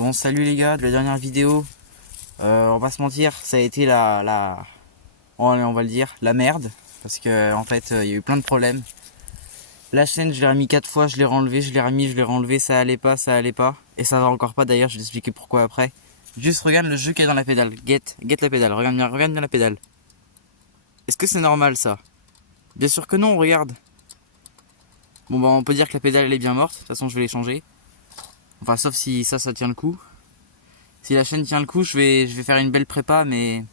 Bon, salut les gars de la dernière vidéo. On va pas se mentir, ça a été on va le dire, la merde. Parce que en fait, il y a eu plein de problèmes. La chaîne, je l'ai remis 4 fois, je l'ai renlevé, je l'ai remis, je l'ai renlevé, ça allait pas. Et ça va encore pas d'ailleurs, je vais t'expliquer pourquoi après. Juste regarde le jeu qu'il y a dans la pédale. Guette la pédale, regarde bien la pédale. Est-ce que c'est normal ça? Bien sûr que non, regarde. Bon bah on peut dire que la pédale elle est bien morte, de toute façon je vais les changer. Enfin sauf si ça tient le coup. Si la chaîne tient le coup, je vais faire une belle prépa, mais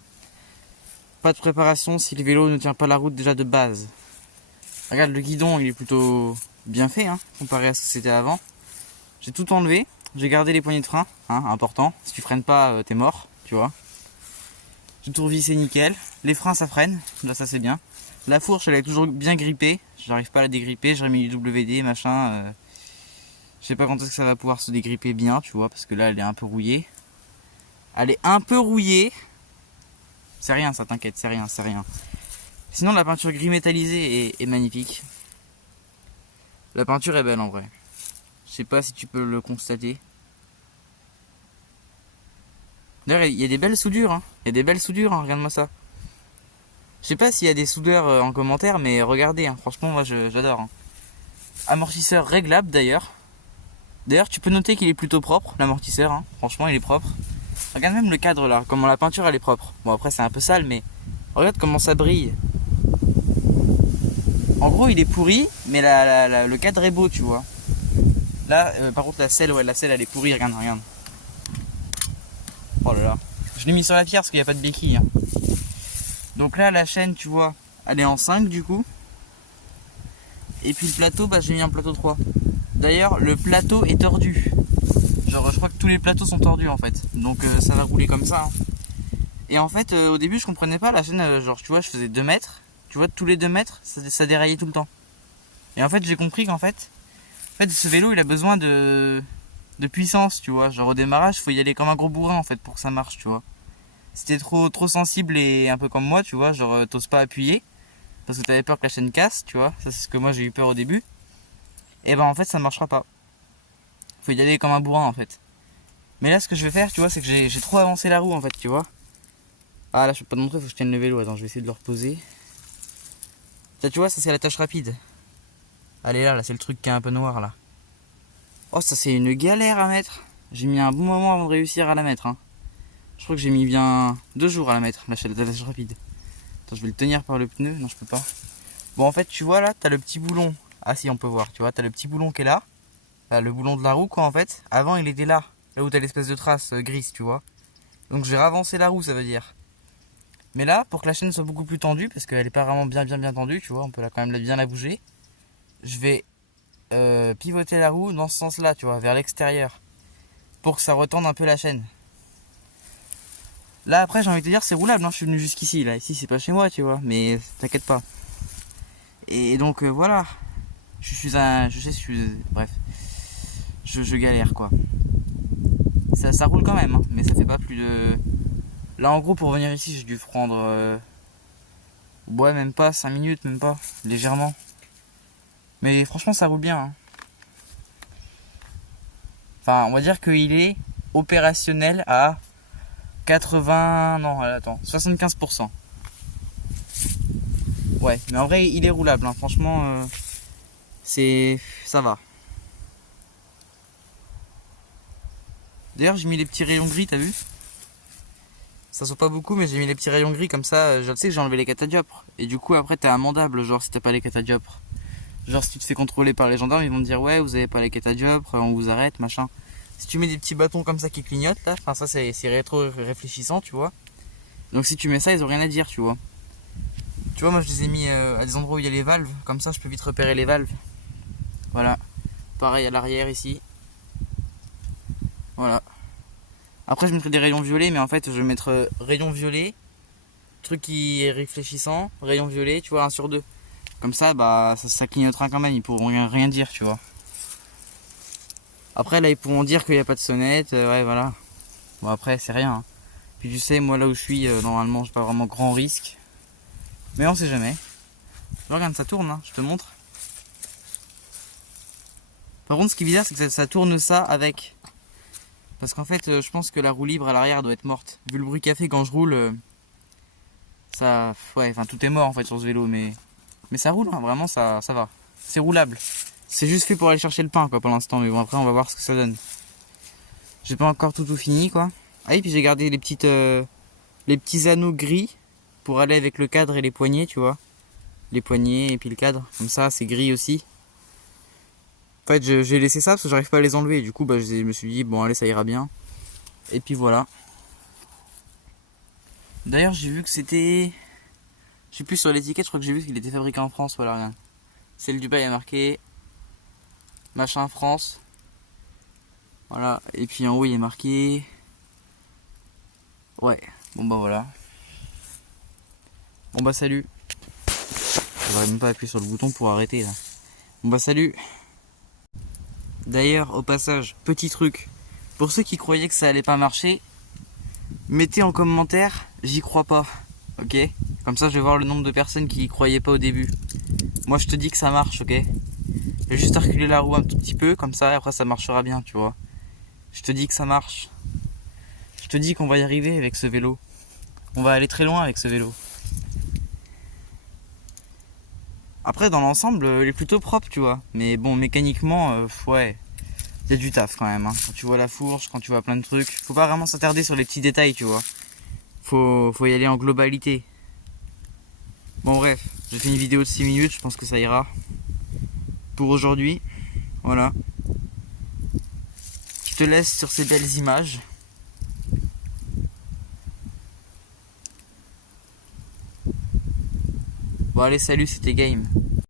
pas de préparation si le vélo ne tient pas la route déjà de base. Regarde, le guidon, il est plutôt bien fait, hein, comparé à ce que c'était avant. J'ai tout enlevé, j'ai gardé les poignées de frein, hein, important. Si tu freines pas, t'es mort, tu vois. J'ai tout revissé nickel. Les freins, ça freine, là ça c'est bien. La fourche, elle est toujours bien grippée, j'arrive pas à la dégripper, j'ai remis du WD, machin. Je sais pas quand est-ce que ça va pouvoir se dégripper bien, tu vois, parce que là elle est un peu rouillée. Elle est un peu rouillée. C'est rien, ça t'inquiète, c'est rien. Sinon, la peinture gris métallisé est magnifique. La peinture est belle en vrai. Je sais pas si tu peux le constater. D'ailleurs, il y a des belles soudures, hein. Il y a des belles soudures, hein. Regarde-moi ça. Je sais pas s'il y a des soudeurs en commentaire, mais regardez, hein. Franchement, moi j'adore. Hein. Amortisseur réglable d'ailleurs. D'ailleurs, tu peux noter qu'il est plutôt propre, l'amortisseur. Hein. Franchement, il est propre. Regarde même le cadre là, comment la peinture elle est propre. Bon après c'est un peu sale mais regarde comment ça brille. En gros il est pourri mais le cadre est beau tu vois. Là par contre la selle elle est pourrie, regarde. Oh là là. Je l'ai mis sur la pierre parce qu'il n'y a pas de béquille. Hein. Donc là la chaîne tu vois elle est en 5 du coup. Et puis le plateau j'ai mis un plateau 3. D'ailleurs le plateau est tordu. Genre je crois que tous les plateaux sont tordus en fait. Donc ça va rouler comme ça. Hein. Et en fait au début je comprenais pas la chaîne, genre tu vois je faisais 2 mètres. Tu vois tous les 2 mètres ça déraillait tout le temps. Et en fait j'ai compris qu'en fait, ce vélo il a besoin de puissance tu vois. Genre au démarrage faut y aller comme un gros bourrin en fait pour que ça marche tu vois. Si t'es trop sensible et un peu comme moi tu vois, genre t'oses pas appuyer. Parce que t'avais peur que la chaîne casse tu vois. Ça c'est ce que moi j'ai eu peur au début. Et ben en fait ça marchera pas. Faut y aller comme un bourrin en fait. Mais là ce que je vais faire tu vois c'est que j'ai trop avancé la roue en fait tu vois. Ah là je peux pas te montrer, faut que je tienne le vélo, attends je vais essayer de le reposer. Ça tu vois ça c'est la tâche rapide. Allez là c'est le truc qui est un peu noir là. Oh ça c'est une galère à mettre. J'ai mis un bon moment avant de réussir à la mettre. Hein. Je crois que j'ai mis bien 2 jours à la mettre, la tâche rapide. Attends je vais le tenir par le pneu, non je peux pas. Bon en fait tu vois là t'as le petit boulon. Ah si on peut voir, tu vois t'as le petit boulon qui est là. Là, le boulon de la roue quoi en fait. Avant il était là, là où t'as l'espèce de trace grise tu vois. Donc j'ai ravancé la roue ça veut dire. Mais là, pour que la chaîne soit beaucoup plus tendue, parce qu'elle est pas vraiment bien tendue, tu vois, on peut quand même bien la bouger, je vais pivoter la roue dans ce sens-là, tu vois, vers l'extérieur, pour que ça retende un peu la chaîne. Là après, j'ai envie de te dire, c'est roulable, hein, je suis venu jusqu'ici, là, ici c'est pas chez moi, tu vois, mais t'inquiète pas. Et donc voilà, bref, je galère quoi. Ça roule quand même, hein, mais ça fait pas plus de... Là en gros, pour venir ici, j'ai dû prendre... Ouais, même pas, 5 minutes, même pas, légèrement. Mais franchement, ça roule bien. Hein. Enfin, on va dire qu'il est opérationnel à 80... Non, attends, 75%. Ouais, mais en vrai, il est roulable. Hein. Franchement, ça va. D'ailleurs, j'ai mis les petits rayons gris, t'as vu? Ça se voit pas beaucoup, mais j'ai mis les petits rayons gris comme ça. Je sais que j'ai enlevé les catadioptres. Et du coup, après, t'es amendable, genre, si t'as pas les catadioptres. Genre si tu te fais contrôler par les gendarmes, ils vont te dire ouais vous avez pas les catadioptres, on vous arrête, machin. Si tu mets des petits bâtons comme ça qui clignotent là, enfin ça c'est rétro réfléchissant tu vois. Donc si tu mets ça ils ont rien à dire tu vois. Tu vois moi je les ai mis à des endroits où il y a les valves, comme ça je peux vite repérer les valves. Voilà. Pareil à l'arrière ici. Voilà. Après je mettrai des rayons violets mais en fait je vais mettre rayon violet, truc qui est réfléchissant, rayon violet, tu vois 1 sur 2. Comme ça, ça clignotera quand même, ils pourront rien dire, tu vois. Après, là, ils pourront dire qu'il n'y a pas de sonnette, ouais, voilà. Bon, après, c'est rien. Hein. Puis tu sais, moi, là où je suis, normalement, j'ai pas vraiment grand risque. Mais on sait jamais. Regarde, ça tourne, hein, je te montre. Par contre, ce qui est bizarre, c'est que ça tourne ça avec Parce qu'en fait, je pense que la roue libre à l'arrière doit être morte. Vu le bruit qu'a fait quand je roule, ça... Ouais, enfin tout est mort en fait sur ce vélo, mais ça roule, hein, vraiment ça va. C'est roulable. C'est juste fait pour aller chercher le pain quoi pour l'instant, mais bon après on va voir ce que ça donne. J'ai pas encore tout fini quoi. Ah oui, puis j'ai gardé les petits anneaux gris pour aller avec le cadre et les poignées, tu vois. Les poignées et puis le cadre, comme ça c'est gris aussi. En fait j'ai laissé ça parce que j'arrive pas à les enlever, du coup bah, je me suis dit bon allez ça ira bien. Et puis voilà. D'ailleurs j'ai vu que c'était... Je sais plus sur l'étiquette, je crois que j'ai vu qu'il était fabriqué en France, voilà rien. Celle du bas il y a marqué machin France. Voilà, et puis en haut il y a marqué... Ouais, bon bah voilà. Bon bah salut. J'aurais même pas appuyé sur le bouton pour arrêter là. Bon bah salut. D'ailleurs au passage, petit truc. Pour ceux qui croyaient que ça allait pas marcher, mettez en commentaire j'y crois pas. Ok? Comme ça je vais voir le nombre de personnes qui y croyaient pas au début. Moi je te dis que ça marche, ok? J'ai juste à reculer la roue un tout petit peu, comme ça, et après ça marchera bien, tu vois. Je te dis que ça marche. Je te dis qu'on va y arriver avec ce vélo. On va aller très loin avec ce vélo. Après, dans l'ensemble, il est plutôt propre, tu vois. Mais bon, mécaniquement, ouais, il y a du taf quand même. Hein. Quand tu vois la fourche, quand tu vois plein de trucs, faut pas vraiment s'attarder sur les petits détails, tu vois. Faut y aller en globalité. Bon bref, j'ai fait une vidéo de 6 minutes, je pense que ça ira. Pour aujourd'hui, voilà. Je te laisse sur ces belles images. Bon allez, salut, c'était Game.